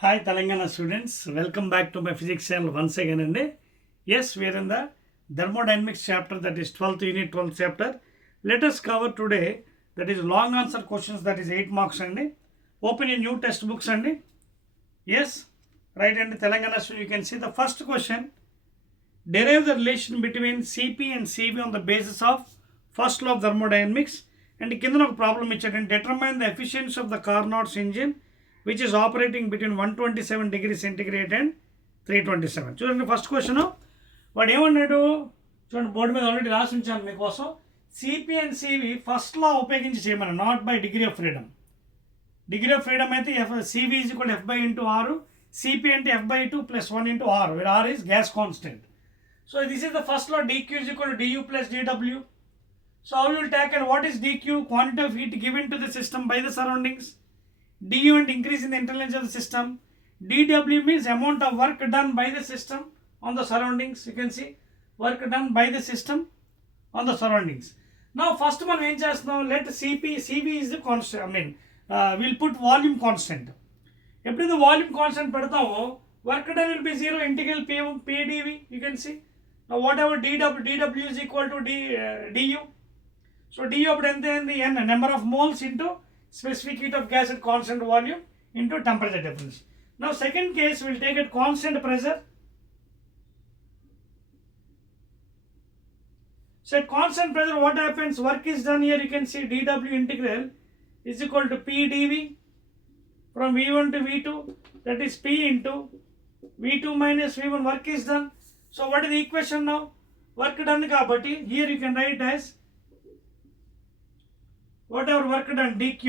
Hi Telangana students, welcome back to my physics channel once again. And yes, we are in the Thermodynamics chapter, that is 12th unit 12th chapter. Let us cover today that is long answer questions, that is 8 marks. And open your new textbooks and yes, right, and Telangana students, you can see the first question. Derive the relation between Cp and Cv on the basis of first law of thermodynamics. And కింద ఒక ప్రాబ్లం ఇచ్చాడండి. Determine the efficiency of the Carnot's engine which is operating between 127 degrees centigrade and 327. చూడండి first question వాడు ఏమన్నాడు చూడండి, బోర్డు మీద ఆల్రెడీ రాసి ఉంచాను మీకోసం. CP and CV first law ఉపయోగించి చేయమని, not by degree of freedom. Degree of freedom అయితే CV is equal F by into R, CP అంటే F by 2 plus 1 into R, where R is gas constant. So this is the first law, dq is equal to du plus dw. So how you will tackle what is dq? Quantity of heat given to the system by the surroundings. Du and increase in the intelligence of the system. dw means amount of work done by the system on the surroundings. You can see work done by the system on the surroundings. Now first one ఏం చేస్తున్నాం, let cv is the constant. We'll put volume constant. ఎప్పుడైతే volume constant పెడతామో work done will be 0, integral p dv. You can see now whatever dw is equal to du. So du అప్పుడు ఎంత అయింది, n number of moles into specific heat of gas at constant volume into temperature difference. Now second case we'll take at constant pressure. So at constant pressure what happens, work is done here. You can see dw integral is equal to p dv from v1 to v2, that is p into v2 minus v1. Work is done. So what is the equation now? Work done kabatti here you can write as whatever work done dq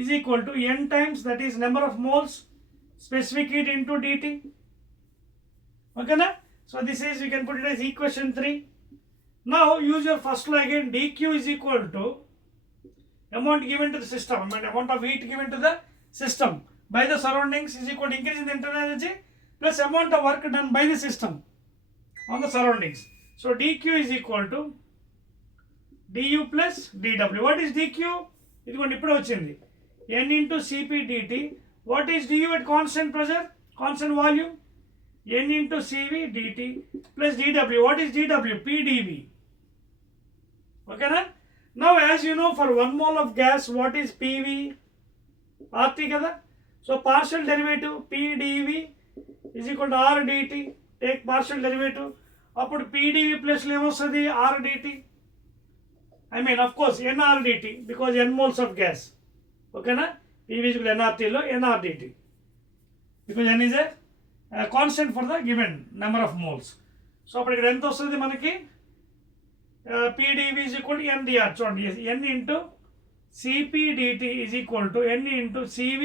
is equal to n times, that is number of moles specific heat into dt. Okay na? So this is, you can put it as equation 3. Now use your first law again. dq is equal to amount given to the system, amount of heat given to the system by the surroundings is equal to increase in the internal energy plus amount of work done by the system on the surroundings. So dq is equal to du plus dw. What is dq? ఇదిగోండి ఇప్పుడు వచ్చింది n into cp dt. What is du at constant pressure, constant volume? n into cv dt plus dw. What is dw? p dv. Okay na? Now as you know, for 1 mole of gas what is pv? RT kada. So partial derivative p dv is equal to r dt. Take partial derivative. అప్పుడు p dv plus ఏమొస్తుంది, r dt. Of course nr dt because n moles of gas. Okay na? pv is equal to nrt లో nr dt because n is a constant for the given number of moles. So అప్పుడు ఇక్కడ ఎంత వస్తుంది మనకి, p dv is equal to n dr. చూడండి, n into cp dt is equal to n into cv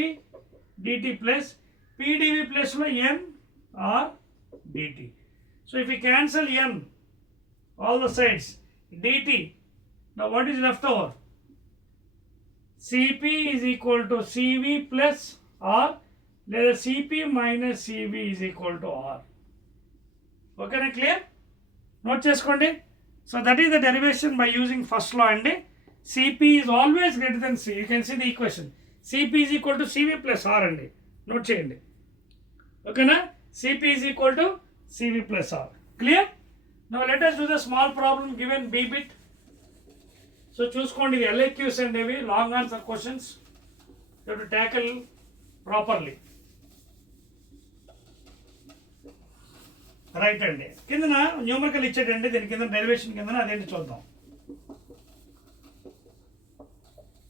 dt plus p dv plus లో n r dt. So if we cancel n all the sides, dt, now what is left over? cp is equal to cv plus r, లేదా cp minus cv is equal to r. Okay na? Clear? Note చేసుకోండి. So that is the derivation by using first law. And cp is always greater than c. You can see the equation. cp is equal to cv plus r అండి. నోట్ చేయండి. Okay na? cp is equal to cv plus r. Clear? Now let us do the small problem given b bit. So చూసుకోండి, ఇది LAQs and ఇవి long answer questions. You have to tackle properly. Right అండి. కిందన న్యూమరికల్ ఇచ్చాడండి, దీని కింద డెరివేషన్ కింద అదేంటి చూద్దాం.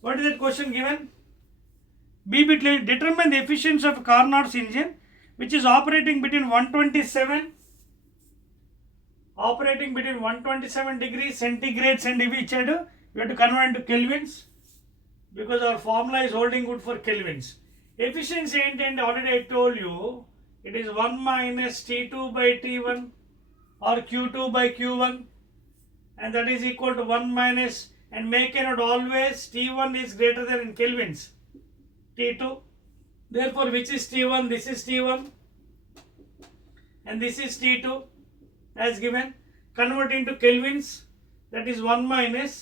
What is that question given? B bit, determine the efficiency of Carnot's engine which is operating between 127 degrees centigrade and ఇవి ఇచ్చాడు. We have to convert into kelvins because our formula is holding good for kelvins. Efficiency ఏంటంటే already I told you it is 1 minus T2 by T1 or Q2 by Q1, and that is equal to 1 minus, and make a note always T1 is greater than in kelvins T2. Therefore which is T1? This is T1 and this is T2 as given. Convert into kelvins, that is 1 minus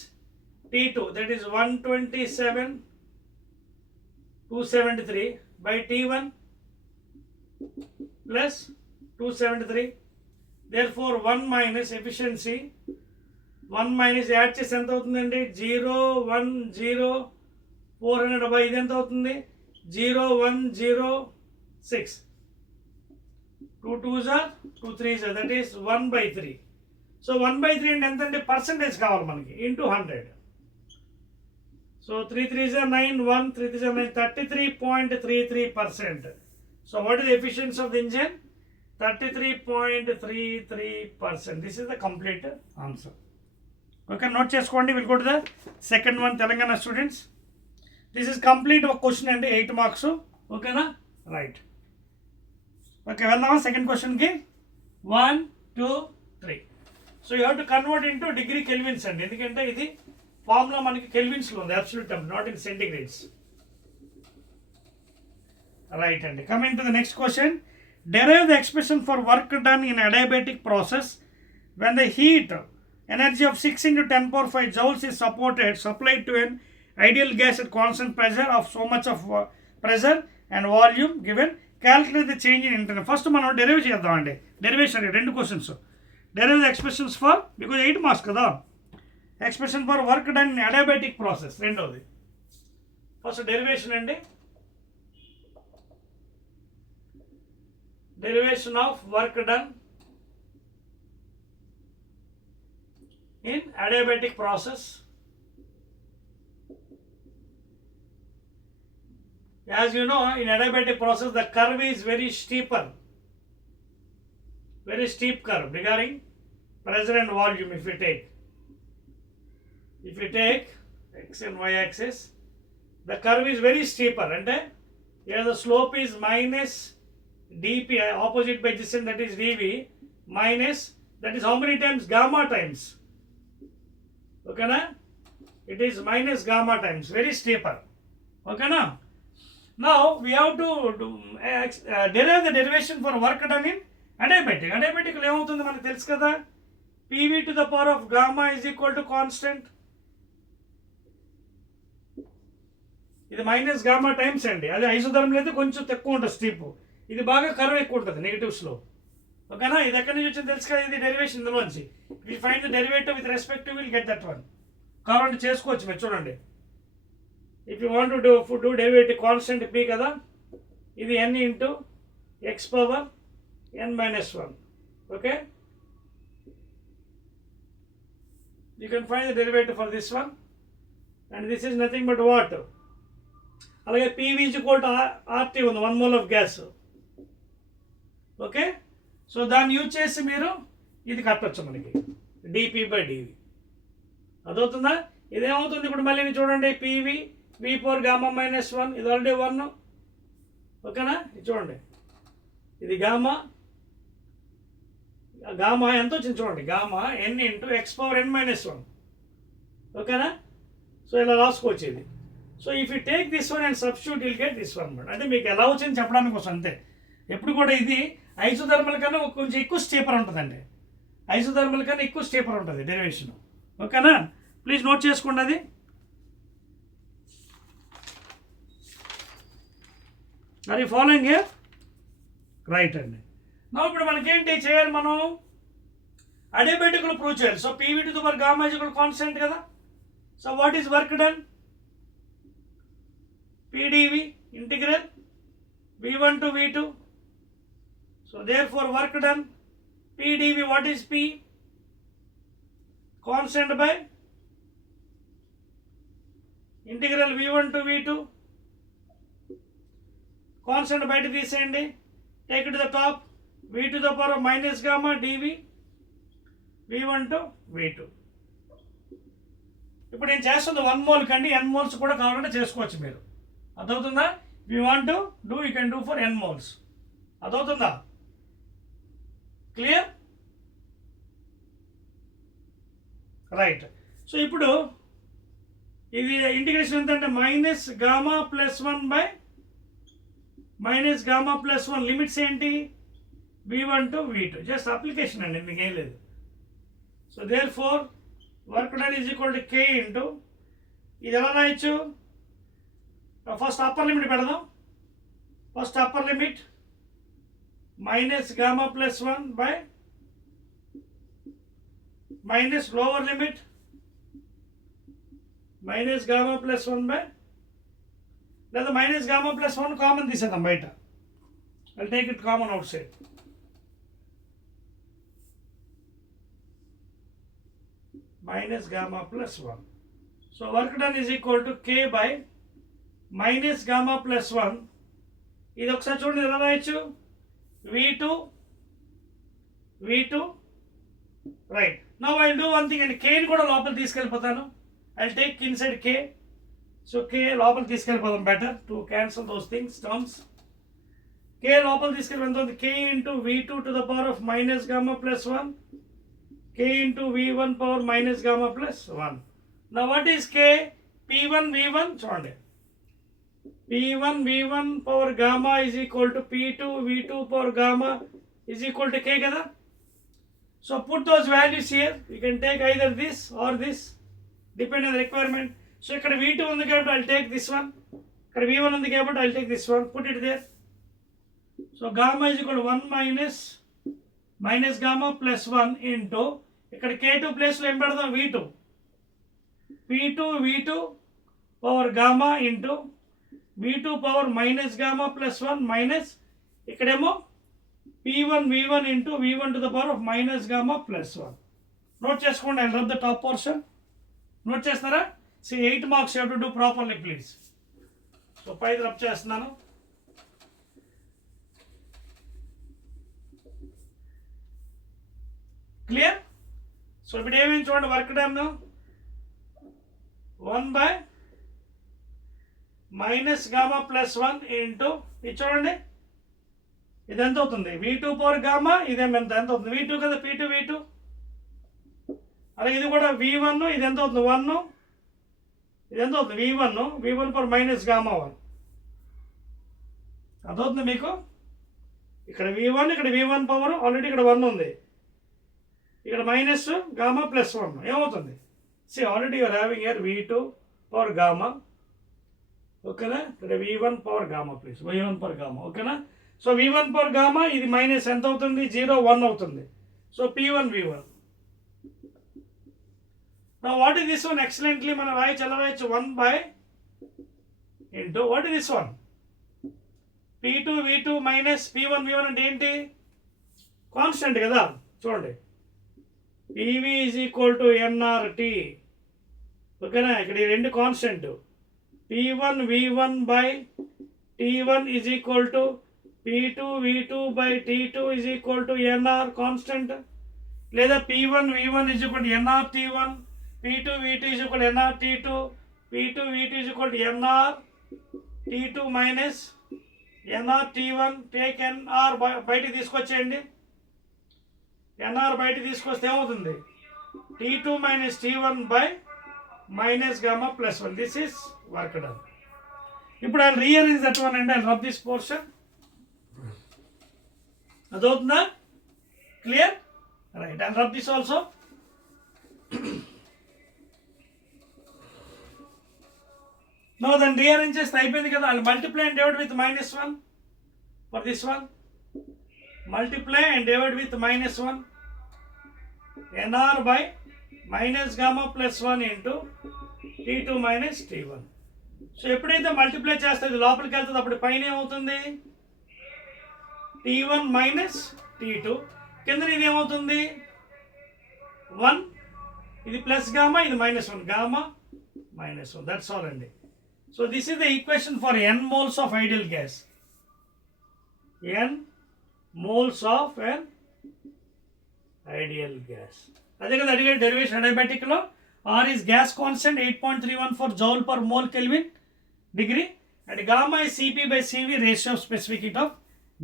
T2, that is 127 273 by T1 plus 273. Therefore 1 minus efficiency 1 minus add చేసి ఎంత అవుతుందండి 010 400 ఇది ఎంత అవుతుంది 0106 2 2s are 2 3s are, that is 1/3. సో 1/3 అంటే ఎంత అంటే పర్సంటేజ్ కావాలి మనకి ఇంటూ 100. సో 3 3s are 9 1 3 3s are 9 33.33%. So what is the efficiency of the engine? 33.33%. This is the complete answer. Okay, note చేసుకోండి. We'll go to the second one, Telangana students. This is complete ఒక క్వశ్చన్ అండి, 8 మార్క్స్. ఓకేనా, right. Okay, వెళ్దామా సెకండ్ క్వశ్చన్కి. 1 2 3. So you have to convert into degree Kelvins అండి, ఎందుకంటే ఇది formula మనకి కెల్విన్స్లో ఉంది, absolute temperature, not in centigrades. Right అండి. Coming to the next question. Derive the expression for work done in adiabatic process when the heat energy of 6 into 10 power 5 joules is supplied to an ideal gas at constant pressure of so much of pressure and volume given. Calculate the change in internal. First మనం derive చేద్దాం అండి, derivation రెండు questions. Derive the expressions for, because 8 marks కదా. Expression for work done in adiabatic process రెండోది. First derivation అండి, derivation of work done in adiabatic process. As you know, in adiabatic process the curve is very steep curve regarding pressure and volume. If you take x and y axis, the curve is very steeper, and here the slope is minus dp, opposite by adjacent, that is dv, minus, that is how many times, gamma times. Okay na, it is minus gamma times, very steeper. Okay na. Now we have to derive the derivation for work done in adiabatic. Adiabatic lo emutundi manaku telusu kada, pv to the power of gamma is equal to constant. ఇది minus gamma times అండి. అదే ఐసోథర్మల్ అయితే కొంచెం తక్కువ ఉంటుంది స్టీప్, ఇది బాగా కర్వ్ ఎక్కువ ఉంటుంది నెగిటివ్స్లో. ఓకేనా, ఇది ఎక్కడి నుంచి వచ్చింది తెలుసు కదా, ఇది డెరివేషన్ ఇందులోంచి. Will find the derivative with respect to, will get that one. కావాలంటే చేసుకోవచ్చు మీరు, చూడండి. If you want to do derivative, constant P కదా, ఇది n into x power n-1. Okay, you can find the derivative for this one, and this is nothing but what. అలాగే PV is equal to RT ఉంది, 1 mole of gas. Okay, so దాన్ని use చేసి మీరు ఇది కట్టొచ్చు మనకి, dp/dv. అదవుతుందా? ఇదేమవుతుంది ఇప్పుడు మళ్ళీ చూడండి, పీవీ v4 గామా -1, ఇది ఆల్రెడీ 1. ఓకేనా, ఇది చూడండి, ఇది గామా ఎంత వచ్చింది చూడండి, gamma n into x power n-1. ఓకేనా, సో ఇలా రాసుకోవచ్చు ఇది. So if you take this one and substitute, will get this one అనమాట. అంటే మీకు ఎలా వచ్చింది చెప్పడానికి కోసం అంతే. ఎప్పుడు కూడా ఇది ఐసోథర్మల్ కన్నా కొంచెం ఎక్కువ స్టీపర్ ఉంటుందండి, ఐసోథర్మల్ కన్నా ఎక్కువ స్టీపర్ ఉంటుంది డెరివేషన్. ఓకేనా, ప్లీజ్ నోట్ చేసుకోండి అది. Are you following here? Right అండి. నా ఇప్పుడు మనకేంటి చేయాలి, మనం అడియాబాటిక్లో ప్రూవ్ చేయాలి. So PV to the power gamma is equal constant కదా. So what is work done? pdv integral v1 to v2. So therefore work done, pdv, what is p? Constant by integral v1 to v2. Constant by తీసేయండి, take it to the top, v to the power of minus gamma dv v1 to v2. ఇప్పుడు నేను చేస్తుంది 1 mole కండి, n moles కూడా కావాలంటే చేసుకోవచ్చు మీరు. అదవుతుందా? If you want to do, you can do for n moles. అదవుతుందా? క్లియర్? రైట్. సో ఇప్పుడు ఇది ఇంటిగ్రేషన్ ఎంత అంటే minus gamma +1 by -gamma+1. Limits ఏంటి? v1 to v2. Just application అండి, మీకు ఏం లేదు. So therefore work done is equal to k into, ఇది ఎలా రాయొచ్చు? ఫస్ట్ అప్పర్ లిమిట్ పెడదాం. First upper limit minus gamma plus 1 by minus lower limit minus gamma plus 1 by లేదా minus gamma plus 1 కామన్ తీసేద్దాం బయట. I'll take it common outside. Minus gamma plus 1. So work done is equal to k by minus gamma plus 1. ఇది ఒకసారి చూడండి ఎలా రాయొచ్చు, v2 right. Now I do one thing అండి, కేని కూడా లోపల తీసుకెళ్ళిపోతాను. I take inside K. So K లోపల తీసుకెళ్ళిపోదాం, better to cancel those things terms. K లోపల తీసుకెళ్ళిపోతుంది, K into v2 to the power of minus gamma plus 1, k into v1 power minus gamma plus 1. Now what is k? p1 v1 చూడండి, p1 v1 power gamma is equal to p2 v2 power gamma is equal to k కదా. So put those values here. You can take either this or this depending on the requirement. So ఇక్కడ v2 ఉంది కాబట్టి I'll take this one, ఇక్కడ v1 ఉంది కాబట్టి I'll take this one, put it there. So gamma is equal to 1 minus gamma plus 1 into ఇక్కడ k2 ప్లేస్లో ఏం పెడదాం, v2, p2 v2 power gamma into v2 power minus gamma plus 1 minus ఇక్కడేమో p1 v1 into v1 to the power of minus gamma plus 1. Note చేసుకోండి, I rub the top portion. Note చేస్తారా? See 8 marks you have to do properly please. So పై rub చేస్తున్నాను. Clear? So ఇప్పుడు ఏమేమి చూడండి, work done 1 by minus gamma plus 1 into ఇది చూడండి, ఇది ఎంత అవుతుంది, v2 పవర్ గామా, ఇదేమి ఎంత అవుతుంది, v2 కదా, p2 v2. అలాగే ఇది కూడా v1, ఇది ఎంత అవుతుంది 1, ఇది ఎంత అవుతుంది v1 పవర్ మైనస్ గామా 1. అదవుతుంది మీకు, ఇక్కడ v1, ఇక్కడ v1 పవర్ ఆల్రెడీ ఇక్కడ 1 ఉంది, ఇక్కడ మైనస్ గామా ప్లస్ 1 ఏమవుతుంది, see already you're having here v2 power gamma, ఓకేనా, ఇక్కడ v1 power gamma please, v1 power gamma, ఓకేనా. సో v1 పవర్ గామా ఇది మైనస్ ఎంత అవుతుంది, 0 1 అవుతుంది. So p1 v1. Now what is this one? Excellently మనం రాయొచ్చు, ఎలా రాయొచ్చు, 1 by into what is this one, p2 v2 minus p1 v1 అంటే ఏంటి, కాన్స్టెంట్ కదా. చూడండి pv is equal to nRT, ఓకేనా. ఇక్కడ ఈ రెండు constant, p1 v1 by t1 is equal to p2 v2 by t2 is equal to nr constant, లేదా p1 v1 is equal to nr t1, p2 v2 is equal to nr t2, p2 v2 is equal to nr t2 minus nr t1. Take nr బయటికి తీసుకొచ్చేయండి, nr బయటికి తీసుకొస్తే ఏమవుతుంది, t2 minus t1 by minus gamma plus 1. This is work done. ఇప్పుడు I'll rearrange that one and I'll rub this portion. అదవుతుందా, clear, right. I'll rub this also. Now then rearrange చేస్తే అయిపోయింది కదా. I'll multiply and divide with minus 1 for this one. Multiply and divide with minus 1, nr by minus gamma plus 1 into t2 minus t1. So ఎప్పుడైతే మల్టిప్లై చేస్తుంది లోపలికి వెళ్తుంది అప్పుడు పైన ఏమవుతుంది, t1 మైనస్ t2, కింద ఇది ఏమవుతుంది 1, ఇది ప్లస్ గామా, ఇది minus 1, gamma minus 1. That's all అండి. So this is the equation for n moles of ideal gas, n moles of an ideal gas. అదే కదా అడిగే డెరివేషన్ అడియాబాటిక్లో. R is gas constant 8.314 joule per mole Kelvin degree, and gamma is Cp by Cv, ratio of specific heat of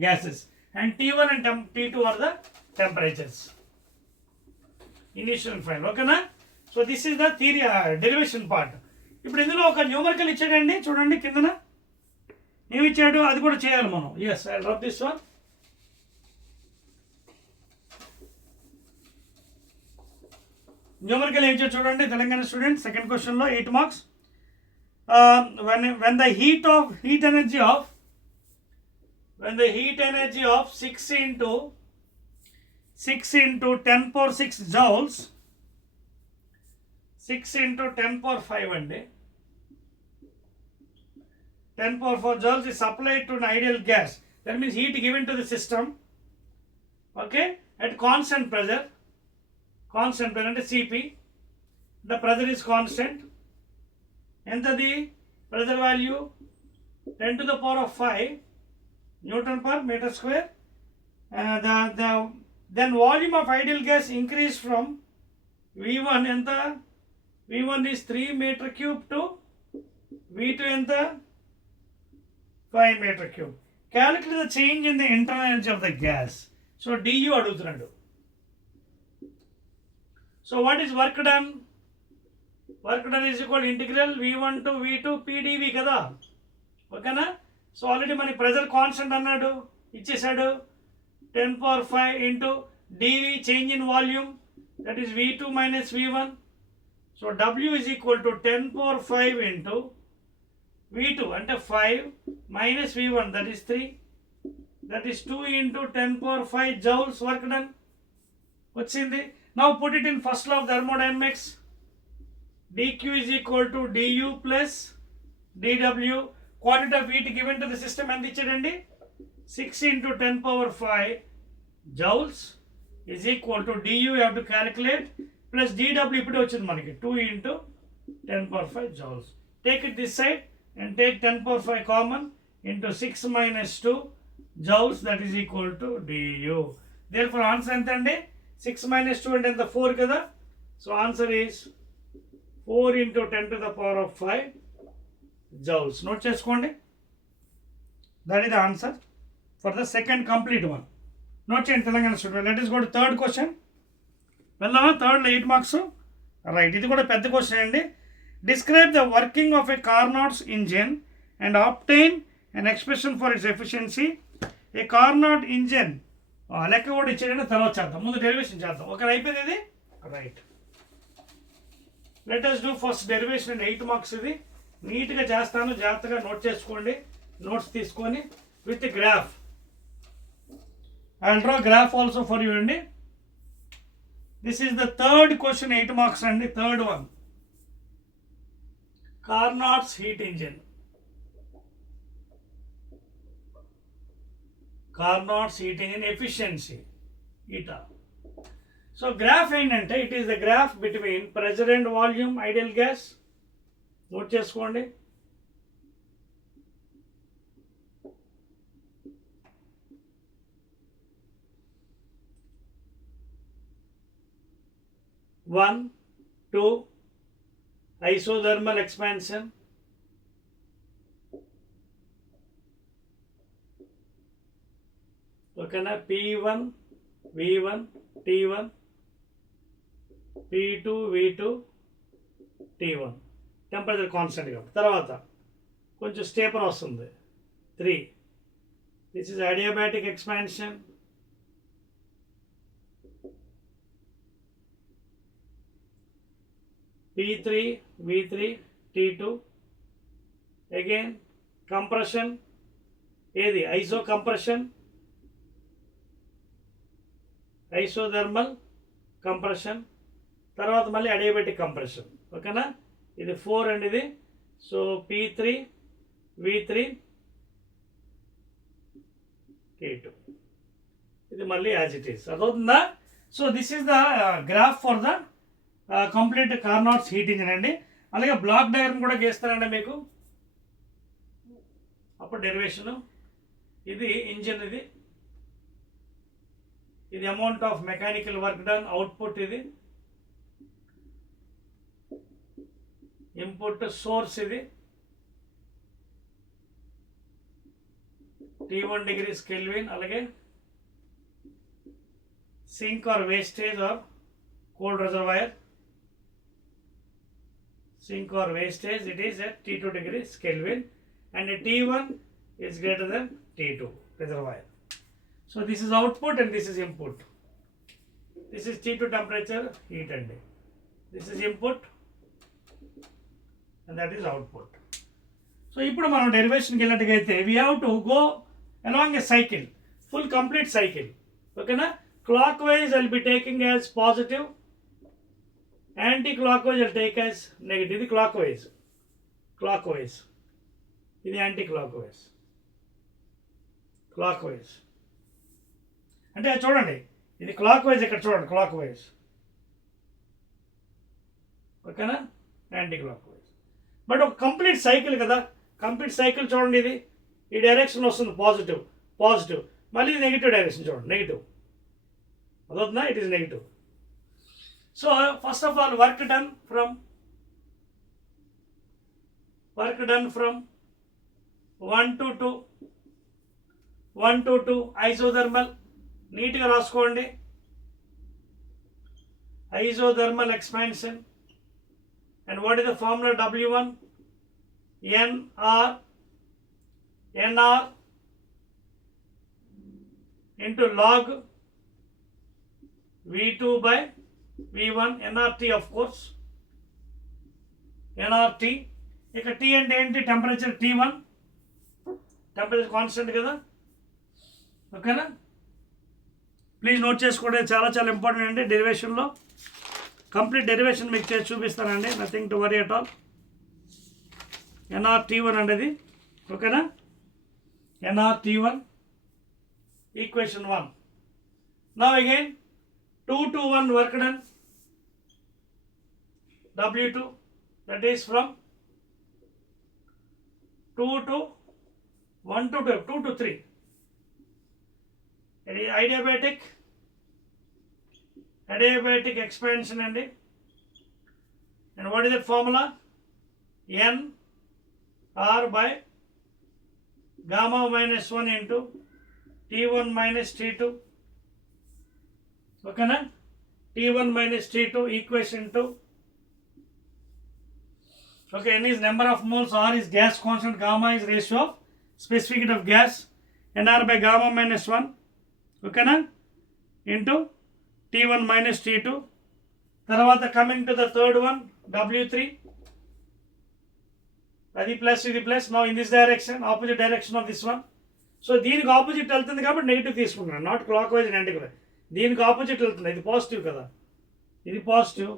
gases, and T1 and T2 are the temperatures, initial and final. ఓకేనా. So this is the theory derivation part. ఇప్పుడు ఇందులో ఒక న్యూమరికల్ ఇచ్చాడండి, చూడండి కిందన ఏమి ఇచ్చాడు, అది కూడా చేయాలి మనం. Yes, I drop this one. Numerical ఏం చేయాలి చూడండి, తెలంగాణ స్టూడెంట్ సెకండ్ క్వశ్చన్లో 8 marks. when the heat energy of when the heat energy of 6 into 10 power 6 joules, 6 into 10 power 5 and 10 power 4 joules is supplied to an ideal gas. That means heat given to the system, okay, at constant pressure and Cp. The pressure is constant. Enter the pressure value 10 to the power of 5 Newton per meter square. Then volume of ideal gas increased from V1 enter. V1 is 3 meter cube to V2 enter 5 meter cube. Calculate the change in the internal energy of the gas. So du adugutunnadu. So what is work done? Work done is equal to integral V1 to V2 PdV kada. Okay na? So already mani pressure constant annadu ichesadu 10 power 5 into dV change in volume, that is V2 minus V1. So W is equal to 10 power 5 into V2 ante 5 minus V1, that is 3, that is 2 into 10 power 5 joules work done. Vachindi. Now put it in first law of thermodynamics. dq is equal to du plus dw. Quantity of heat given to the system and ichadandi 6 into 10 power 5 joules is equal to du you have to calculate plus dw ippude vachindi manaki 2 into 10 power 5 joules. Take it this side and take 10 power 5 common into 6 minus 2 joules, that is equal to du. Therefore answer entandi 6 minus 2 and the 4 kada. So answer is 4 into 10 to the power of 5 joules. Note cheskondi. That is the answer for the second complete one. Note cheyandi Telangana student. Let us go to third question. Veldama third 8 marks. Right, ఇది కూడా పెద్ద క్వశ్చన్ అండి. Describe the working of a Carnot's engine and obtain an expression for its efficiency. A Carnot engine లెక్క కూడా ఇచ్చేయండి, తర్వాత చేద్దాం. ముందు డెరివేషన్ చేద్దాం. ఓకే అయిపోయింది ఇది. Right, let us do first derivation and 8 marks. ఇది నీట్గా చేస్తాను, జాగ్రత్తగా నోట్ చేసుకోండి. నోట్స్ తీసుకొని with graph. I will draw graph also for you అండి. This is the third question 8 marks అండి. Third one, Carnot's heat engine. Carnot's heat engine efficiency eta. So graph ఏంటంటే it is the graph between pressure and volume ideal gas. Note చేసుకోండి. One, two, isothermal expansion. ఓకేనా, P1, V1, T1, P2, V2, T1. Temperature constant కాబట్టి. తర్వాత కొంచెం స్టేపర్ వస్తుంది 3. This is adiabatic expansion. P3, V3, T2. Again compression, ఏది ఐసో compression, isothermal compression. తర్వాత మళ్ళీ అడియాబాటిక్ కంప్రెషన్. ఓకేనా, ఇది 4 అండి ఇది. So P3, V3, T2. ఇది మళ్ళీ యాజ్ ఇట్ ఈస్. అదవుతుందా? So this is the graph for the complete Carnot's heat engine అండి. అలాగే బ్లాక్ డయాగ్రమ్ కూడా గీస్తానండి మీకు, అప్పుడు డెరివేషన్. ఇది ఇంజిన్, ఇది amount of mechanical work done, output ఇది, ఇన్పుట్ సోర్స్ ఇది, T1 degrees Kelvin. అలాగే sink or wastage or cold reservoir. Sink or wastage, it is at T2 degrees Kelvin and T1 is greater than T2 reservoir. So this is output and this is input. This is T2 temperature heat and this is input and that is output. So ఇప్పుడు మనం డెరివేషన్కి వెళ్ళినట్టుగా అయితే we have to go along a cycle, full complete cycle. Okay na? Clockwise I will be taking as positive, anti-clockwise I will take as negative. ఇది clockwise, clockwise. ఇది anti-clockwise, clockwise. అంటే చూడండి, ఇది clockwise, ఇక్కడ చూడండి clockwise. ఓకేనా? యాంటీ-క్లాక్వైజ్. బట్ ఒక complete cycle కదా, కంప్లీట్ సైకిల్ చూడండి, ఇది ఈ డైరెక్షన్ వస్తుంది పాజిటివ్ పాజిటివ్, మళ్ళీ ఇది నెగిటివ్ డైరెక్షన్ చూడండి, నెగిటివ్. అదవుతుందా? It is negative. So first of all work done from 1 to 2, 1 to 2 isothermal. నీట్గా రాసుకోండి, isothermal expansion. And what is the formula W1? NR into log V2 by V1, nRT of course, nRT. ఇక్కడ T అంటే ఏంటి? Temperature T1, temperature constant కదా. ఓకేనా? Please note చేసుకోండి, చాలా చాలా ఇంపార్టెంట్ అండి. డెరివేషన్లో కంప్లీట్ డెరివేషన్ మీకు చేసి చూపిస్తానండి, nothing to worry at all. nRT1 అనేది, ఓకేనా? nRT1 equation 1. నౌ అగైన్ 2 to 1 work done, W2, that is from 2 to 1 to 2, 2 to 3. Adiabatic expansion అండి. And what is that formula? N R by gamma minus 1 into T1 minus T2. ఓకేనా? T1 minus T2 equation 2. Okay, N is number of moles, R is gas constant, gamma is ratio of specific heat of gas, NR by gamma minus 1. ఓకేనా? into T1 minus T2. తర్వాత coming to the third one, W3. అది ప్లస్, ఇది plus. Now in this direction, opposite direction of this one. So దీనికి ఆపోజిట్ వెళ్తుంది కాబట్టి నెగిటివ్ తీసుకుంటున్నాను, not clock wise and anti clock. దీనికి ఆపోజిట్ వెళ్తుంది, ఇది పాజిటివ్ కదా, ఇది పాజిటివ్,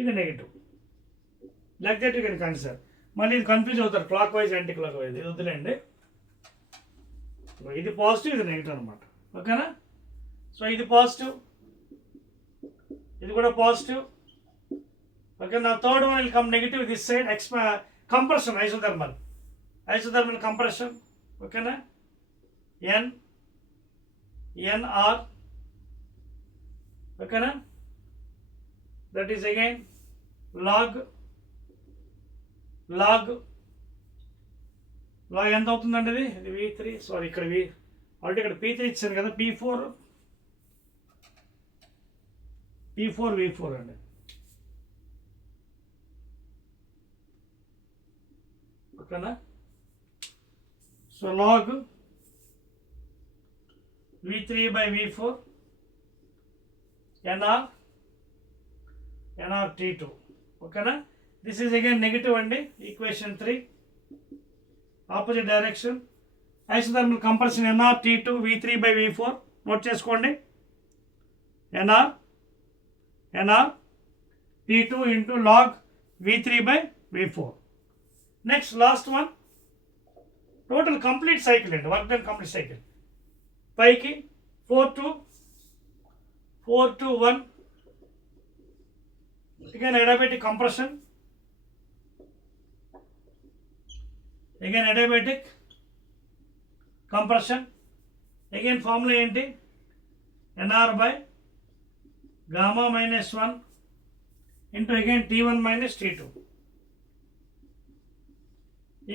ఇది negative. Like that you can consider. మళ్ళీ ఇది కన్ఫ్యూజ్ అవుతారు, clock wise anti clock wise. ఇది వద్దులేండి, ఇది పాజిటివ్, ఇది నెగిటివ్ అనమాట. ఓకేనా? సో ఇది పాజిటివ్, ఇది కూడా పాజిటివ్. ఓకే, నా third one will come negative this side. Compression, isothermal compression. ఓకేనా? NR. ఓకేనా? దట్ ఈస్ అగైన్ లాగ్ ఎంత అవుతుందండి? ఇది V3, సారీ ఇక్కడ ఆల్రెడీ ఇక్కడ P3 ఇచ్చాను కదా, P4 V4 అండి. ఓకేనా? So log V3 by V4 NRT2. ఓకేనా? దిస్ ఈజ్ అగైన్ నెగిటివ్ అండి, equation 3, opposite direction. Isothermal compression NRT2 V3 by V4 note చేసుకోండి. NRT2 into log V3 by V4. Next last one, total complete cycle అండి, work done complete cycle. పైకి 4 to 1. again adiabatic compression, again adiabatic compression. again formula ఏంటి? NR by gamma minus 1 into again T1 minus T2.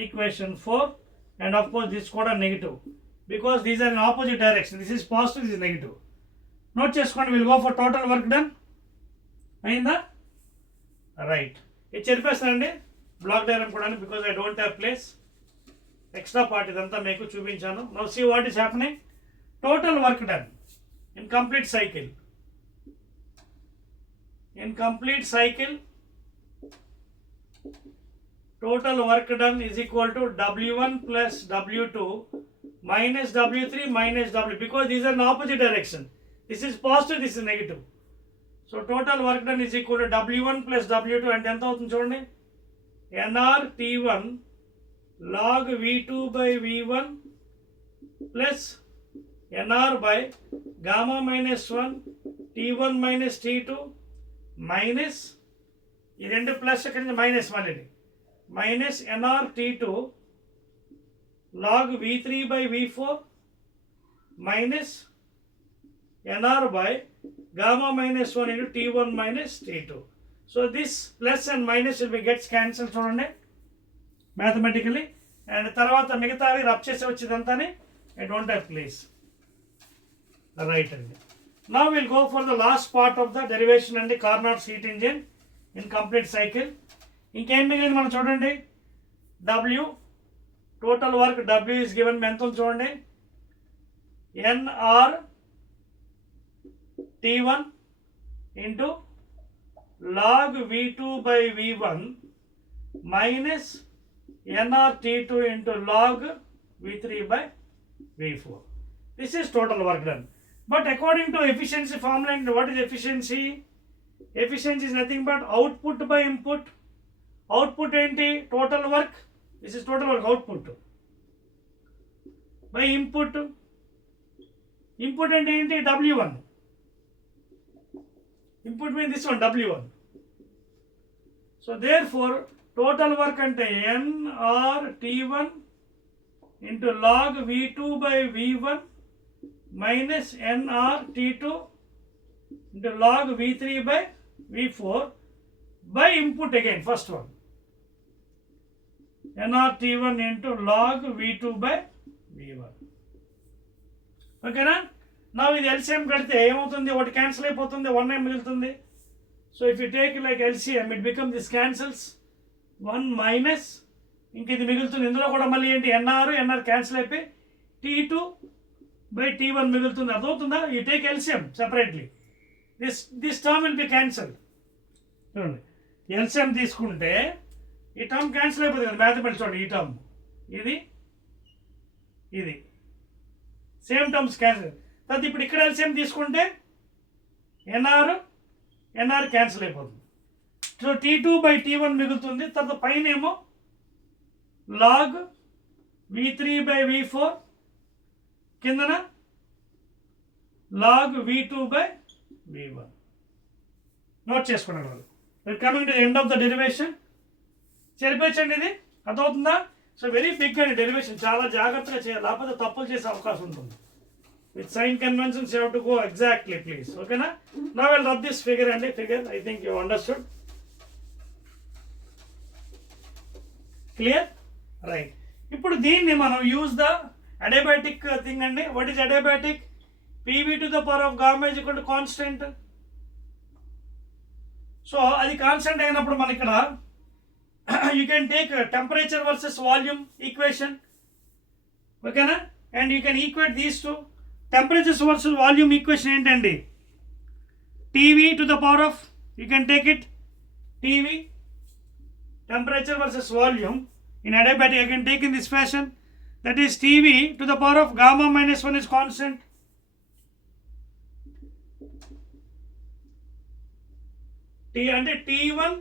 equation 4. and of course this కూడా negative because these are in opposite direction. this is positive, this is negative. Note చేసుకోండి, will go for total work done. అయిందా? Right. ఇది చెప్పేస్తానండి block diagram కూడా, because I don't have place. Extra part ఇదంతా మీకు చూపించాను. Now see what is happening. Total work done in complete cycle. total work done is equal to W1 plus W2 minus W3 minus W, because these are in opposite direction. This is positive, this is negative. So total work done is equal to W1 plus W2 and ఎంత అవుతుంది చూడండి, NR T1 log V2 by V1 plus NR by gamma minus 1 T1 minus T2 minus ఈ రెండు ప్లస్ ఇక్కడ నుంచి మైనస్ మళ్ళీ minus NR T2 log V3 by V4 minus NR by gamma minus 1 into T1 minus T2. So this plus and minus will be gets cancelled చూడండి mathematically, and తర్వాత మిగతావి రబ్ చేసి వచ్చేదంతానే I don't have place. Right అండి. Now we'll go for the last part of the derivation and the Carnot's heat engine in complete cycle. ఇంకేం మిగిలింది మనం చూడండి, W total work W is given ఎంత ఉంది చూడండి, NR T1 into log V2 by V1 minus NR T2 into log V3 by V4. This is total work done. But according to efficiency formula, what is efficiency? Efficiency is nothing but output by input. Output enti total work. This is total work output by input. Input enti W1. Input means this one W1. So therefore total work ante NR T1 into log V2 by V1 minus NR T2 into log V3 by V4 by input again, first one NR T1 into log V2 by V1. Okay na? Now ఇది LCM కడితే ఏమవుతుంది, ఒకటి క్యాన్సిల్ అయిపోతుంది, 1 మిగులుతుంది. So if you take like LCM, it becomes this cancels 1 minus ఇంక ఇది మిగులుతుంది. ఇందులో కూడా మళ్ళీ ఏంటి, NR క్యాన్సిల్ అయిపోయి T2 by T1 మిగులుతుంది. అర్థమవుతుందా? You take LCM separately, this term will be cancelled. చూడండి LCM తీసుకుంటే ఈ టర్మ్ క్యాన్సిల్ అయిపోతుంది కదా మ్యాథమెటిక్స్. చూడండి ఈ టర్మ్ ఇది సేమ్ టర్మ్స్ క్యాన్సిల్. తర్వాత ఇప్పుడు ఇక్కడ LCM తీసుకుంటే NR క్యాన్సిల్ అయిపోతుంది. సో T2 by T1 మిగులుతుంది. తర్వాత పైన ఏమో log V3 by V4, కిందన log V2 by V1. Note చేసుకున్నాడు వాళ్ళు. Coming to the end of the derivation. సరిపోయించండి, ఇది అర్థమవుతుందా? సో వెరీ బిగ్ అండి డెరివేషన్, చాలా జాగ్రత్తగా చేయాలి, లేకపోతే తప్పులు చేసే అవకాశం ఉంటుంది. With sign conventions you have to go exactly please. ఓకేనా? Now will rub this figure అండి. Figure I think you understood. Clear? Right. ఇప్పుడు దీన్ని మనం యూజ్ ద అడియాబాటిక్ థింగ్ అండి. What is adiabatic? PV to the power of gamma is equal to constant. So అది constant అయినప్పుడు మన ఇక్కడ you can take temperature versus volume equation. ఓకేనా? And you can equate these to temperature versus volume equation ఏంటండి, TV to the power of, you can take it TV temperature versus volume in adiabatic. I can take in this fashion, that is TV to the power of gamma minus 1 is constant. అంటే T1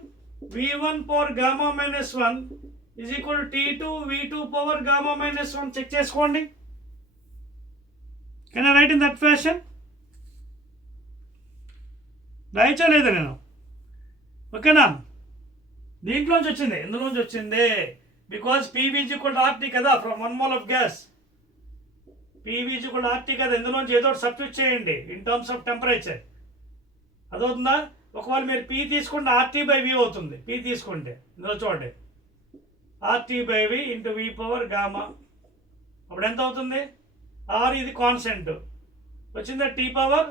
V1 power gamma minus 1 is equal to T2 V2 power gamma minus 1. Check చేసుకోండి. Can I write in that fashion? రాయచ్చా లేదా నేను? ఓకేనా? దీంట్లోంచి వచ్చింది, ఇందులోంచి వచ్చింది. Because PV is equal to RT కదా, from 1 mole of gas. PV is equal to RT కదా, ఇందులోంచి ఏదో ఒకటి సబ్స్టిట్యూట్ చేయండి ఇన్ టర్మ్స్ ఆఫ్ టెంపరేచర్. అదవుతుందా? ఒకవేళ మీరు P తీసుకుంటే RT by V అవుతుంది. P తీసుకుంటే ఇందులో చూడండి RT by V into V power gamma. అప్పుడు ఎంత అవుతుంది? R ఇది కాన్స్టెంట్ వచ్చిందా, T power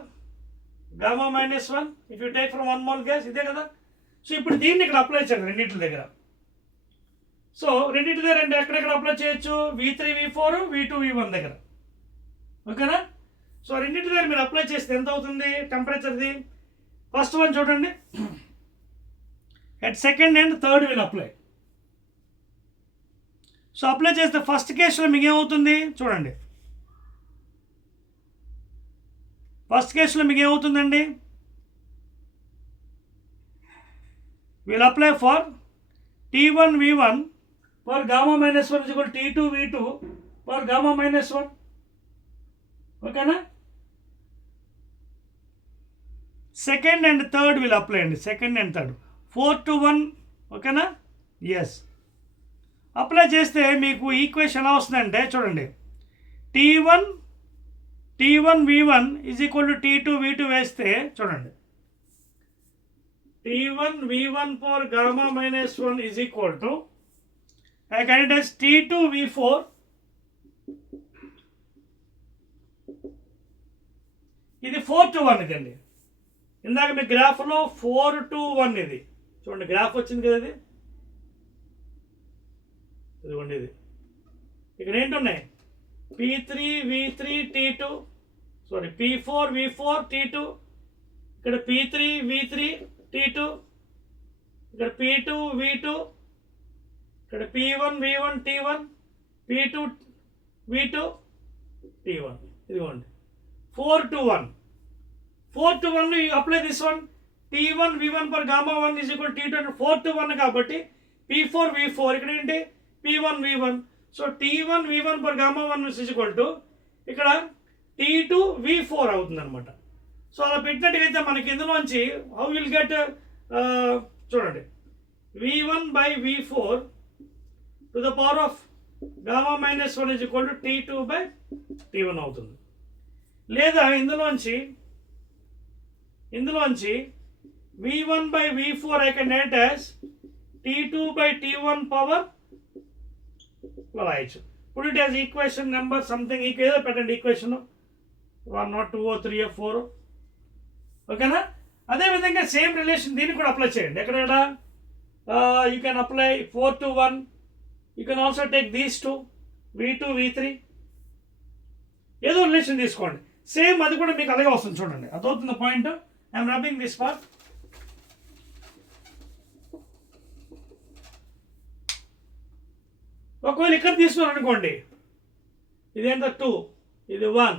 gamma minus 1 if you take from 1 mole gas, ఇదే కదా. సో ఇప్పుడు దీన్ని ఇక్కడ అప్లై చేయాలి రెండింటి దగ్గర. సో రెండింటి దగ్గర అంటే ఎక్కడెక్కడ అప్లై చేయొచ్చు? V3 V4 V2 V1 దగ్గర. ఓకేనా? సో రెండింటి దగ్గర మీరు అప్లై చేస్తే ఎంత అవుతుంది టెంపరేచర్ది? ఫస్ట్ వన్ చూడండి, at second and third will apply. So apply చేస్తే ఫస్ట్ కేసులో మీకు ఏమవుతుంది చూడండి, ఫస్ట్ కేసులో మీకు ఏమవుతుందండి, will apply for T1 V1 for gamma minus 1 equal T2 V2 for gamma minus 1. ఓకేనా? Second and third will apply అండి, సెకండ్ అండ్ థర్డ్ 4 to 1. ఓకేనా? ఎస్. అప్లై చేస్తే మీకు ఈక్వేషన్ ఎలా వస్తుందంటే చూడండి, T1 V1 is equal to T2 V2 వేస్తే చూడండి, T1 V1 for gamma minus 1 is equal to I can it as T2 V4 ఇది 4 to 1 ఇదండి. ఇందాక మీ గ్రాఫ్లో 4 to 1 ఇది చూడండి, గ్రాఫ్ వచ్చింది కదా, ఇదిగోండి. ఇది ఇక్కడ ఏంటున్నాయి, P3 V3 T2 sorry P4 V4 T2, ఇక్కడ P3 V3 T2, ఇక్కడ P2 V2, ఇక్కడ P1 V1 T1, P2 V2 T1. ఇదిగోండి 4 to 1. 4 to 1 you apply this one, T1 V1 for gamma 1 is equal to T2 and 4 to 1 కాబట్టి P4 V4 ఇక్కడ ఏంటి P1 V1. So T1 V1 for gamma 1 is equal to ఇక్కడ T2 V4 అవుతుంది అనమాట. సో అలా పెట్టినట్టుగైతే మనకి ఇందులోంచి హౌ విల్ గెట్ చూడండి, V1 by V4 to the power of gamma minus 1 is equal to T2 by T1 అవుతుంది. లేదా ఇందులోంచి V1 by V4 I can write as T2 by T1 power రాయొచ్చు. Put it as equation number something ఏదో పెట్టండి, ఈక్వేషన్ 1 or 2 or 3 or 4. ఓకేనా? అదేవిధంగా same relation దీనికి కూడా అప్లై చేయండి. ఎక్కడ యూ కెన్ అప్లై 4 to 1. You can also take these two V2 V3 ఏదో రిలేషన్ తీసుకోండి, సేమ్ అది కూడా మీకు అలాగే వస్తుంది. చూడండి, అదవుతుంది point. I'm rubbing this part. ఒకవేళ ఇక్కడ తీసుకున్నాను అనుకోండి, ఇదేంత 2, ఇది 1,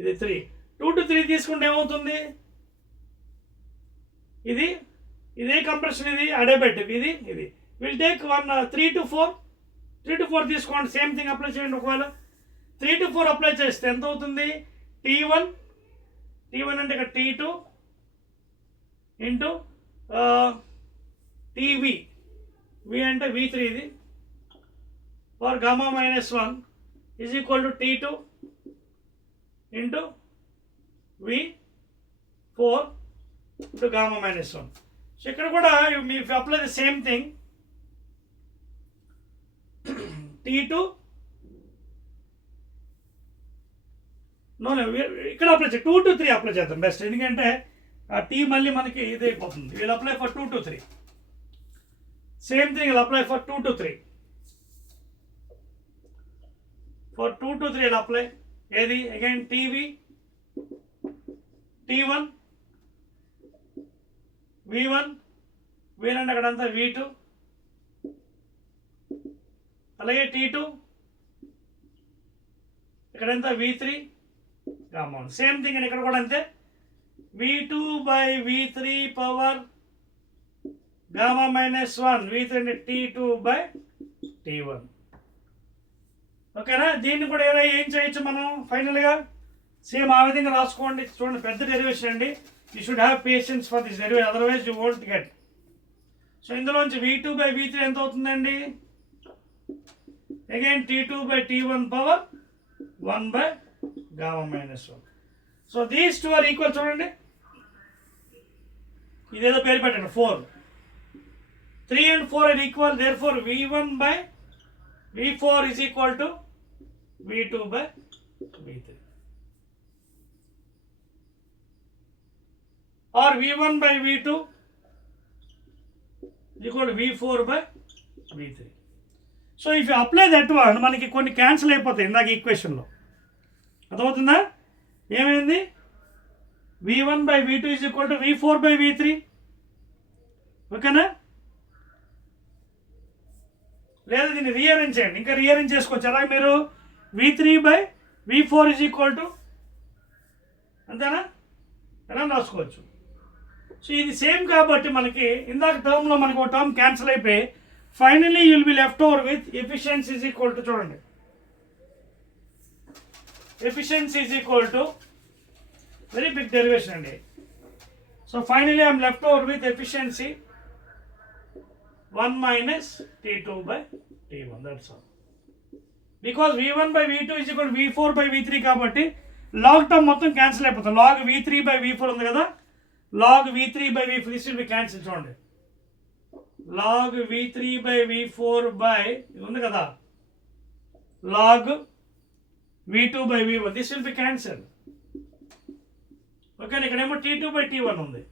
ఇది 3, 2 to 3 తీసుకుంటే ఏమవుతుంది, ఇదే కంప్రెషన్, ఇది అడేబెటిక్, ఇది విల్ టేక్ 3 to 4 తీసుకోండి. సేమ్ థింగ్ అప్లై చేయండి. ఒకవేళ 3 to 4 అప్లై చేస్తే ఎంత అవుతుంది, T1 అంటే ఇక్కడ T2 ఇంటూ TV, V అంటే V3 ఇది for gamma minus 1 is equal to T2 into V4 into gamma minus 1. So ఇక్కడ కూడా మీ apply the same thing, T2 ఇక్కడ అప్లై చేయాలి, 2 to 3 అప్లై చేద్దాం బెస్ట్. ఎందుకంటే ఆ T మళ్ళీ మనకి ఇది అయిపోతుంది. వీళ్ళు apply for 2 to 3. Same thing వీళ్ళు apply for 2 to 3. For 2 to 3 వీళ్ళు అప్లై ఏది అగైన్ TV T1 V1 వీలంటే అక్కడంతా V2, అలాగే T2 ఇక్కడంతా V3 గామా. సేమ్ థింగ్ అని ఇక్కడ కూడా అంతే, V2 by V3 power gamma minus 1 V3 అంటే T2 by T1. ఓకేనా? దీన్ని కూడా ఏం చేయొచ్చు మనం ఫైనల్గా సేమ్ ఆ విధంగా రాసుకోండి. చూడండి, పెద్ద డెరివేషన్ అండి. You should have patience for this derivation, otherwise you won't get. So ఇందులోంచి V2 by V3 ఎంత అవుతుందండి, again T2 by T1 power 1 by gamma minus 1. So these two are equal. చూడండి, ఇదేదో పేరు పెట్టండి 4, 3 and 4 are equal. Therefore V1 by V4 is equal to V2 by V3, or V1 by V2 is equal to V4 by V3. So if you apply that one, మనకి కొన్ని క్యాన్సిల్ అయిపోతాయి ఇందాక ఈక్వేషన్లో. అర్థమవుతుందా? ఏమైంది, V1 by V2 is equal to V4 by V3. ఓకేనా? లేదా దీన్ని రీఅరేంజ్ చేయండి, ఇంకా రీఅరేంజ్ చేసుకోవచ్చు. అలాగే మీరు V3 by V4 is equal to అంతేనా ఎలా రాసుకోవచ్చు. సో ఇది సేమ్ కాబట్టి మనకి ఇందాక టర్మ్లో మనకు ఒక టర్మ్ క్యాన్సిల్ అయిపోయి finally you will be left over with efficiency is equal to, చూడండి, efficiency is equal to very big derivation అండి. So finally I'm left over with efficiency 1 minus T2 by T1, that's all. Because V1 by V2 is equal to V4 by V3 కాబట్టి log term మొత్తం క్యాన్సిల్ అయిపోతుంది. log V3 by V4 ఉంది కదా, log V3 by V4 this will be cancelled. చూడండి, log V3 by V4 by ఇది ఉంది కదా, log V2 by V1 this will be cancelled. Okay, ఇక్కడేమో T2 by T1 ఉంది,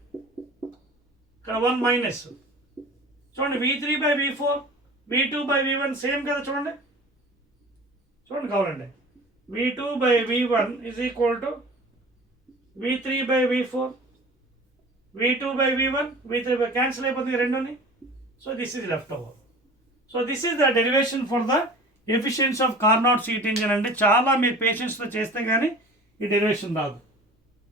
ఇక్కడ 1 మైనస్. చూడండి, V3 by V4 V2 by V1 same కదా. చూడండి కావాలండి, V2 by V1 is equal to V3 by V4 V2 by V1 V3 by cancel అయిపోతుంది రెండుని. So this is left over. So this is the derivation for the efficiency of Carnot's heat engine అండి. చాలా మీరు పేషెన్స్తో చేస్తే కానీ ఈ డెరివేషన్ రాదు.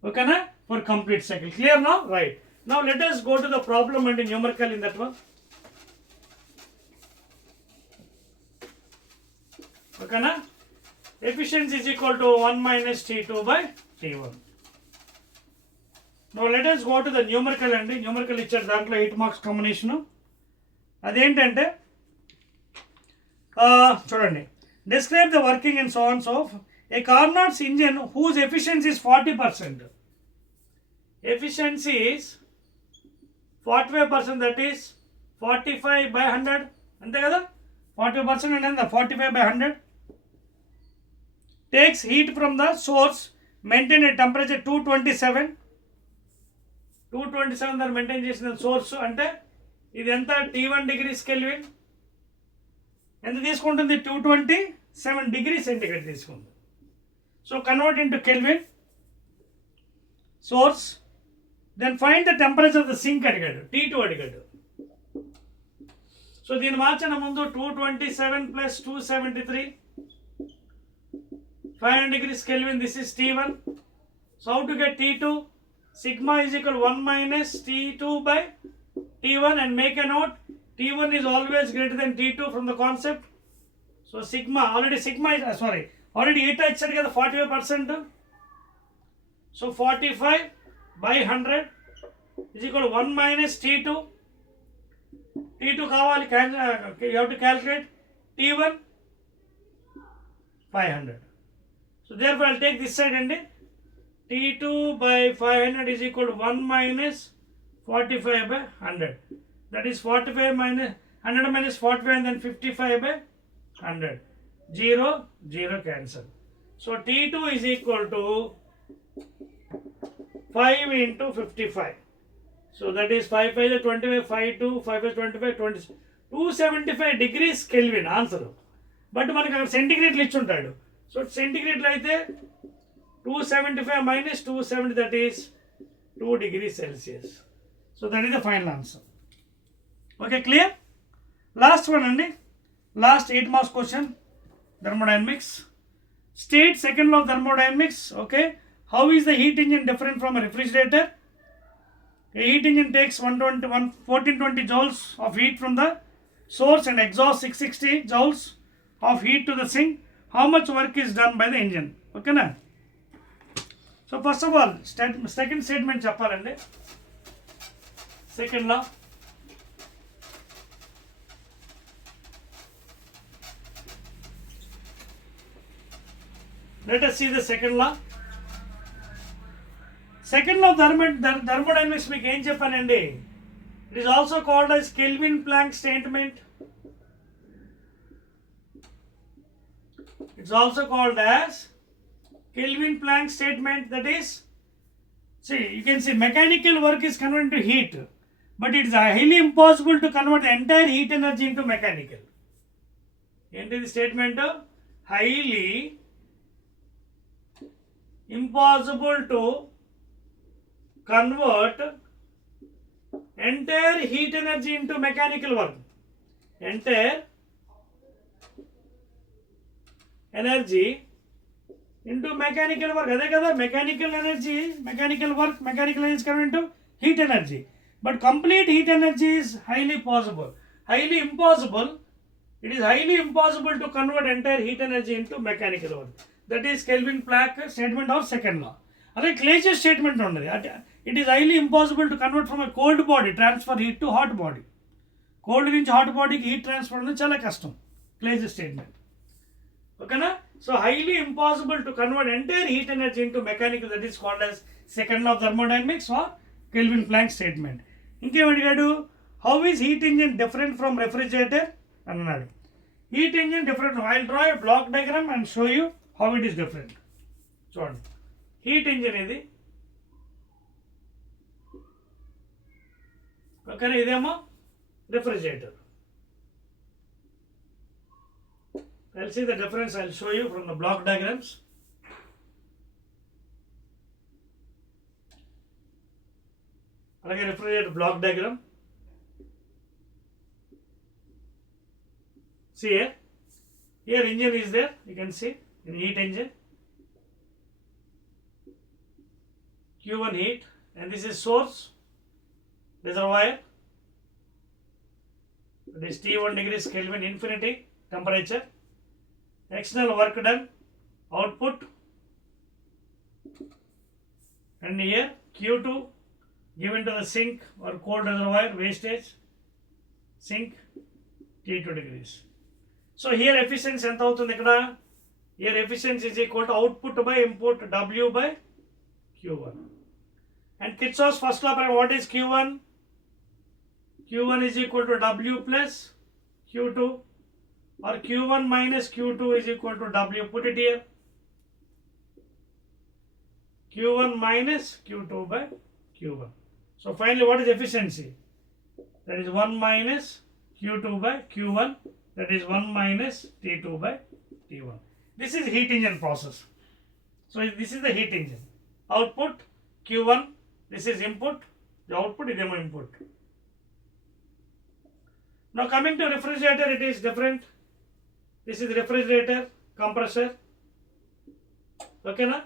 ఓకేనా, for complete cycle. Clear now? Right. Now let us go to the problem and numerical in that one. ఓకేనా, efficiency is equal to 1 minus T2 by T1. Now let us go to the numerical అండి. న్యూమరికల్ ఇచ్చారు, దాంట్లో 8 marks combination. అదేంటంటే చూడండి, describe the working and so on of a Carnot's engine whose efficiency is 40%. Efficiency is 45%, that is 45 by 100, అంతే కదా. 40% అంటే ఎంత? 45 by 100. Takes heat from the source, maintain a temperature 227 దాన్ని మెయింటైన్ చేసిన సోర్స్ అంటే ఇది ఎంత? T1 degrees Kelvin. ఎంత తీసుకుంటుంది? 227 degrees centigrade తీసుకుంటుంది. So convert into Kelvin source. Then find the temperature of the sink అడిగాడు, T2 అడిగాడు. సో దీన్ని మార్చిన ముందు 227 plus 273 500 degrees Kelvin, this is T1. So how to get T2? Sigma is equal to 1 minus T2 by T1, and make a note, T1 is always greater than T2 from the concept. So sigma, already sigma is, already eta ichadu kada 45%. So 45 by 100 is equal to 1 minus T2. T2 కావాలి, you have to calculate. T1 500. So therefore I'll take this side and T2 by 500 is equal to 1 minus 45 by 100. That is 45 minus 100 minus 45 and then 55 by 100. 0 cancel. So T2 is equal to 5 into 55. So that is 5 5 is 25, 5 2, 5 is 25, 20, 275 degrees Kelvin answer. But మనకి అక్కడ సెంటిగ్రేడ్లు ఇచ్చి ఉంటాడు. సో సెంటిగ్రేడ్లో అయితే 275 minus 270, that is 2 degrees Celsius. So that is the final answer. Okay, clear? Last one అండి, last 8 marks question, thermodynamics. State second law of thermodynamics. Okay, how is the heat engine different from a refrigerator? A heat engine takes 1420 joules of heat from the source and exhausts 660 joules of heat to the sink. How much work is done by the engine? Okay na? So first of all, second statement చెప్పాలండి. Second law. Let us see the second law. Second law of thermodynamics మీకు ఏం చెప్పానండి? It is also called as Kelvin-Planck statement. It's also called as Kelvin-Planck statement. That is, see, you can see mechanical work is converted to heat, but it is highly impossible to convert the entire heat energy into mechanical. Into the statement, highly impossible to convert entire heat energy into mechanical work. Entire energy into mechanical work. అదే కదా mechanical work, mechanical energy come into heat energy. But complete heat energy is highly possible. Highly impossible. It is highly impossible to convert entire heat energy into mechanical work. That is Kelvin-Planck statement of second law. అదే Clausius statement ఉన్నది. It is highly impossible to convert from a cold body, transfer heat to hot body. Cold నుంచి hot బాడీకి heat transfer అనేది చాలా కష్టం. Clausius statement. ఓకేనా? So highly impossible to convert entire heat energy into mechanical, that is called as second law of thermodynamics or Kelvin-Planck statement. ఇంకేం అడిగాడు? How is heat engine different from refrigerator అన్నాడు. Heat engine different. I will draw a block diagram and show you how it is different. చూడండి, heat engine ఇది, ఓకేనా? ఇదేమో refrigerator. I'll see the difference. I'll show you from the block diagrams. Again, refrigerator block diagram. See here. Here engine is there. You can see in heat engine. Q1 heat, and this is source, reservoir. It is T1 degrees Kelvin, infinity temperature. External work done, output, and here Q2 given to the sink or cold reservoir, wastage, sink, T2 degrees. So here efficiency ఎంత అవుతుంది ఇక్కడ? Here efficiency is equal to output by input W by Q1. And Kirchhoff's first law, what is Q1? Q1 is equal to W plus Q2, or Q1 minus Q2 is equal to W. Put it here. Q1 minus Q2 by Q1. So finally, what is efficiency? That is 1 minus Q2 by Q1. That is 1 minus T2 by T1. This is heat engine process. So this is the heat engine. Output Q1. This is input. The output is demo input. Now coming to refrigerator, it is different. This is refrigerator, compressor. Okay, na?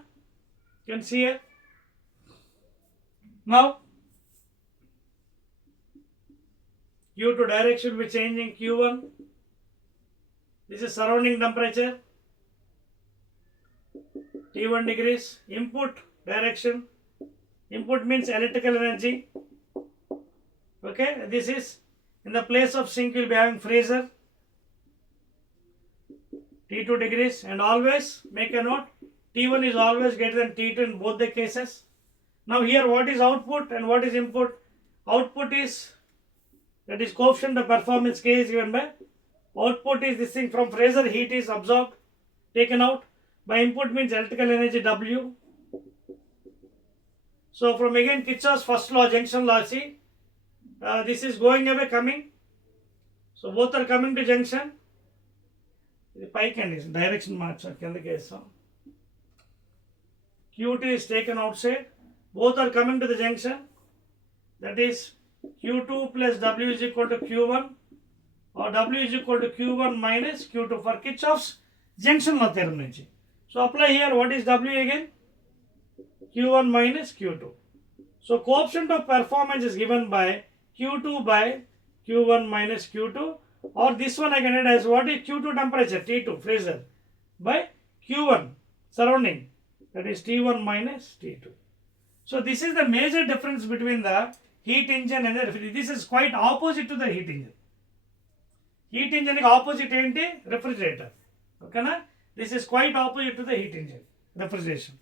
You can see here. Now Q2 direction will be changing. Q1. This is surrounding temperature. T1 degrees. Input direction. Input means electrical energy. Okay, this is in the place of sink. You will be having freezer. T2 degrees, and always make a note, T1 is always greater than T2 in both the cases. Now here what is output and what is input? Output is, that is coefficient of performance K is given by, output is this thing from freezer, heat is absorbed, taken out. By input means electrical energy W. So from again Kirchhoff's first law, junction law, see, this is going away, coming. So both are coming to junction. The pike and direction marks are కిందకి వేస్తాం. Q2 is taken outside. Both are coming to the junction. That is Q2 plus W is equal to Q1, or W is equal to Q1 minus Q2 for Kirchhoff's junction law theorem nunchi. So apply here, what is W again? Q1 minus Q2. So coefficient of performance is given by Q2 by Q1 minus Q2, or this one I can add as what is Q2 temperature, T2 freezer, by Q1 surrounding, that is T1 minus T2. So this is the major difference between the heat engine and the refrigerator. This is quite opposite to the heat engine. Heat engine ki opposite enti refrigerator. Okay na? This is quite opposite to the heat engine, refrigeration.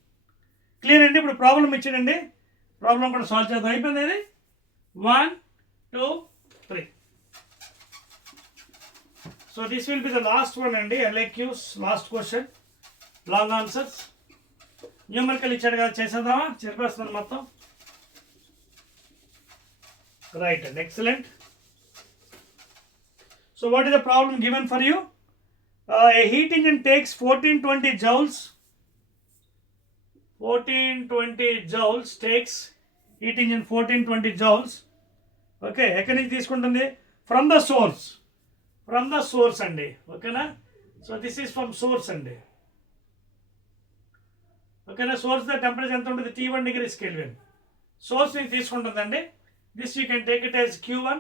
Clear andi? Ippudu problem ichchadandi. Problem kuda solve cheyadam. Ayipindi idi. 1 2 3. So this will be the last one and LAQs, last question, long answers. Numerical ఇచ్చాడు కదా, చేసేద్దామా? చెప్పేస్తాను మొత్తం. Right, and excellent. So what is the problem given for you? A heat engine takes 1420 joules. 1420 joules takes heat engine 1420 joules. Okay, ఎక్కడి నుంచి తీసుకుంటుంది? From the source. From the source అండి. ఓకేనా? So this is from source అండి. ఓకేనా. Source the temperature ఎంత ఉంటుంది, T1 degrees Kelvin. Source ఇది తీసుకుంటుందండి. This you can take it as Q1.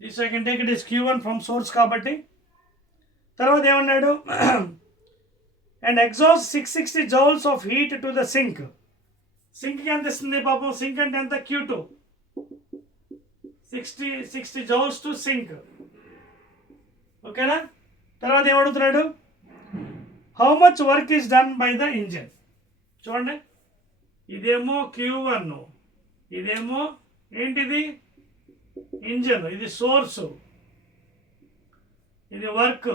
This I can take it as Q1 from source కాబట్టి. తర్వాత ఏమన్నాడు, and exhaust 660 joules of heat to the sink. సింక్కి ఎంత ఇస్తుంది పాపం, సింక్ అంటే ఎంత, Q2. 60 joules టు సింక్. ఓకేనా. తర్వాత ఏమడుగుతున్నాడు, how much work is done by the engine. చూడండి, ఇదేమో Q1, ఇదేమో ఏంటిది ఇంజిన్, ఇది సోర్సు, ఇది వర్క్,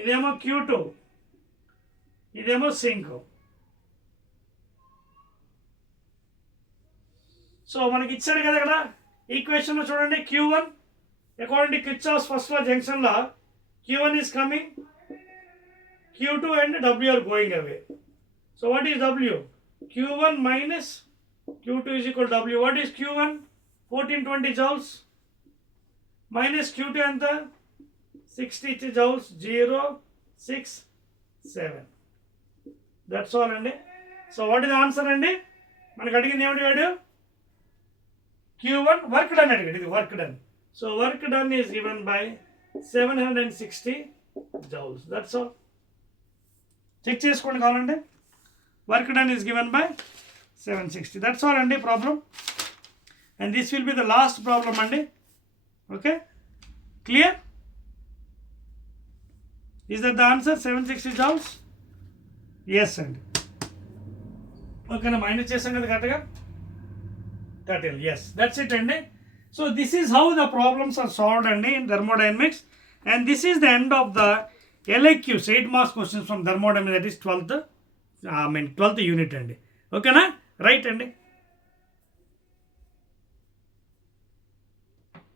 ఇదేమో Q2, ఇదేమో సింక్. సో మనకి ఇచ్చాడు కదా ఇక్కడ ఈక్వేషన్లో చూడండి, Q1 according to Kirchhoff's first law జంక్షన్లో Q1 is coming, Q2 and W are going away. So what is W? Q1 minus Q2 is equal to W. What is Q1? 1420 joules minus Q2 and the 60 joules, 0, 6, 7. That's all అండి. So what is the answer అండి, మనకు అడిగింది ఏమిటి వాడు, Q1 work done అడిగాడు, ఇది work done. So work done is given by 760 joules. That's all. Check చేసుకోండి కావాలంటే, work done is given by 760. That's all అండి problem. And this will be the last problem అండి. Okay, clear? Is that the answer, 760 joules? Yes అండి. ఓకేనా, minus చేసాం కదా కరెక్ట్గా, 30. Yes, that's it అండి. So this is how the problems are solved అండి in thermodynamics. And this is the end of the LAQs, 8 marks questions from thermodynamics, that is 12th unit అండి. ఓకేనా, రైట్ అండి.